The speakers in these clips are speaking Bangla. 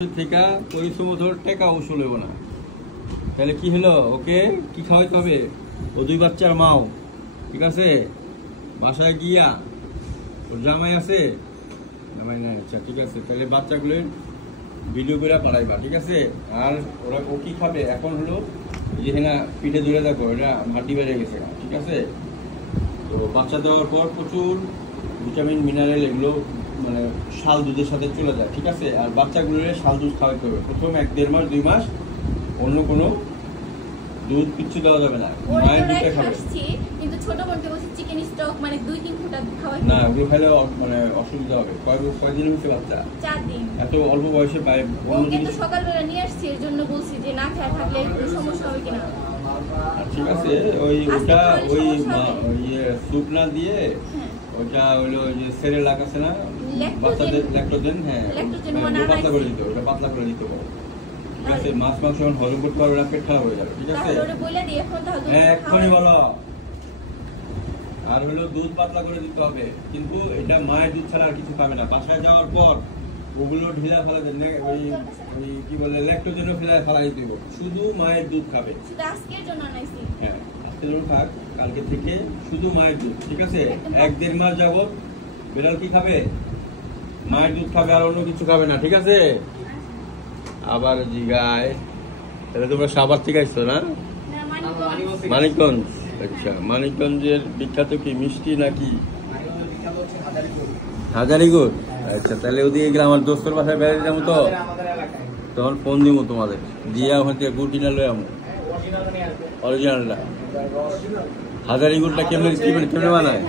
থেকে পরিশ্রম ধর টাকা উসুল হইব না, তাহলে কি হলো? ওকে কি খাওয়াইতে হবে? ও দুই বাচ্চার মাও, ঠিক আছে? বাসায় গিয়া ওর জামাই আছে, জামাই নাই, আচ্ছা ঠিক আছে, তাহলে বাচ্চাগুলোর ভিডিও করে পাঠাইবা, ঠিক আছে? আর ওরা ও কি খাবে এখন হলো যে হ্যাঁ পিঠে ধরে দেখো, এটা হাড্ডি বেড়ে গেছে, ঠিক আছে? তো বাচ্চা দেওয়ার পর প্রচুর ভিটামিন মিনারেল এগুলো মানে শাল দুধের সাথে চলে যায়, ঠিক আছে? আর বাচ্চাগুলোর শাল দুধ খাওয়াইতে হবে প্রথম 1-1.5 মাস 2 মাস, অন্য কোনো দুধ কিচ্ছু দেওয়া যাবে না, মায়ের দুধটা খাবে। কিন্তু ছোট বোনকে বলছে চিকেন স্টক মানে 2-3 ফোঁটা খাওয়াই না, ওগুলো খেলে মানে অসুবিধা হবে। কয়দিন হচ্ছে বাচ্চা? 4 দিন। এত অল্প বয়সে পায় অন্য জিনিস সকালবেলা নিয়ে আসছি, এর জন্য বলছি যে না খেয়ে থাকলে সমস্যা হবে কিনা। ঠিক আছে, ওটা স্যুপ না দিয়ে ওটা হলো যে সেরেলাক আছে না বাচ্চাদের, ল্যাকটোজেন, হ্যাঁ পাতলা করে দিতে, ওটা পাতলা করে দিতে হবে, ঠিক আছে? মাছ মাংস হজম করতে পারবে না, পেট খারাপ হয়ে যাবে, ঠিক আছে? হ্যাঁ এক্ষুনি বলো। আর হলো দুধ পাতলা করে দিতে হবে, কিন্তু এটা মায়ের দুধ ছাড়া আর কিছু খাবে না। বাসায় যাওয়ার পর ওগুলো ঢিলা ফেলা দেন, ওই কি বলে ল্যাকটোজেনও ফেলা দিতে হবে, শুধু মায়ের দুধ খাবে। আজকের জন্য আনাইছি, হ্যাঁ আজকের জন্য থাক, কালকে থেকে শুধু মায়ের দুধ, ঠিক আছে? 1-1.5 মাস যাবত বিড়াল কি খাবে? মায়ের দুধ খাবে, আর অন্য কিছু খাবে না, ঠিক আছে? আবার জিগায়, তাহলে তোমরা সাভার থেকে আসছো না? মানিকগঞ্জ, আচ্ছা। মানিকগঞ্জের বিখ্যাত কি মিষ্টি নাকি? হাজারিগুড়, আচ্ছা। তাহলে ওদিকে গেলে আমার দোস্তর বাসায় বেড়াতে যাবো, তো তখন ফোন দিব তোমাদের, দিয়ে ওখান থেকে গুড় কিনা লই আমি অরিজিনালটা। হাজারিগুড়টা কেমনে কেমনে বানায়?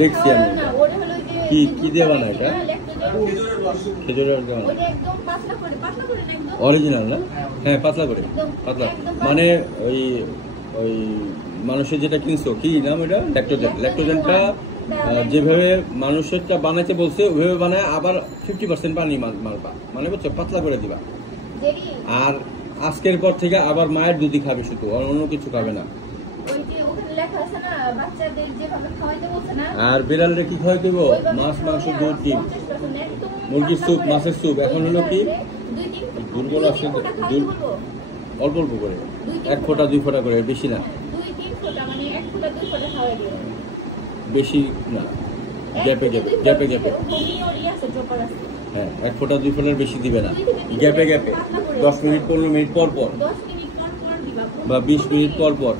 দেখছি আমি কি কি দিয়ে বানায় এটা, খেজুরের রস বানায় অরিজিনাল না? হ্যাঁ পাতলা করে, পাতলা মানে ওই ওই মানুষের যেটা কিনছো কি নাম এটা, ল্যাকটোজেন। ল্যাকটোজেনটা যেভাবে মানুষেরটা বানাইতে বলছে ওইভাবে বানায়, আবার 50% পানি মারবা, মানে বুঝছো, পাতলা করে দিবা। আর আজকের পর থেকে আবার মায়ের দুধই খাবে শুধু, আর অন্য কিছু খাবে না। আর বিড়ালটা কি খাওয়াই দেবো? মাছ মাংস দুধ ডিম মুরগির স্যুপ, মাছের স্যুপ। এখন হলো কি দুর্বল আছে, অল্প অল্প করে 1 ফোঁটা 2 ফোঁটা করে, বেশি না, বেশি না, গ্যাপে গ্যাপে গ্যাপে গ্যাপে। হ্যাঁ 1 ফোঁটা 2 ফোঁটার বেশি দিবে না, গ্যাপে গ্যাপে 10 মিনিট 15 মিনিট পর পর বা 20 মিনিট পর পর।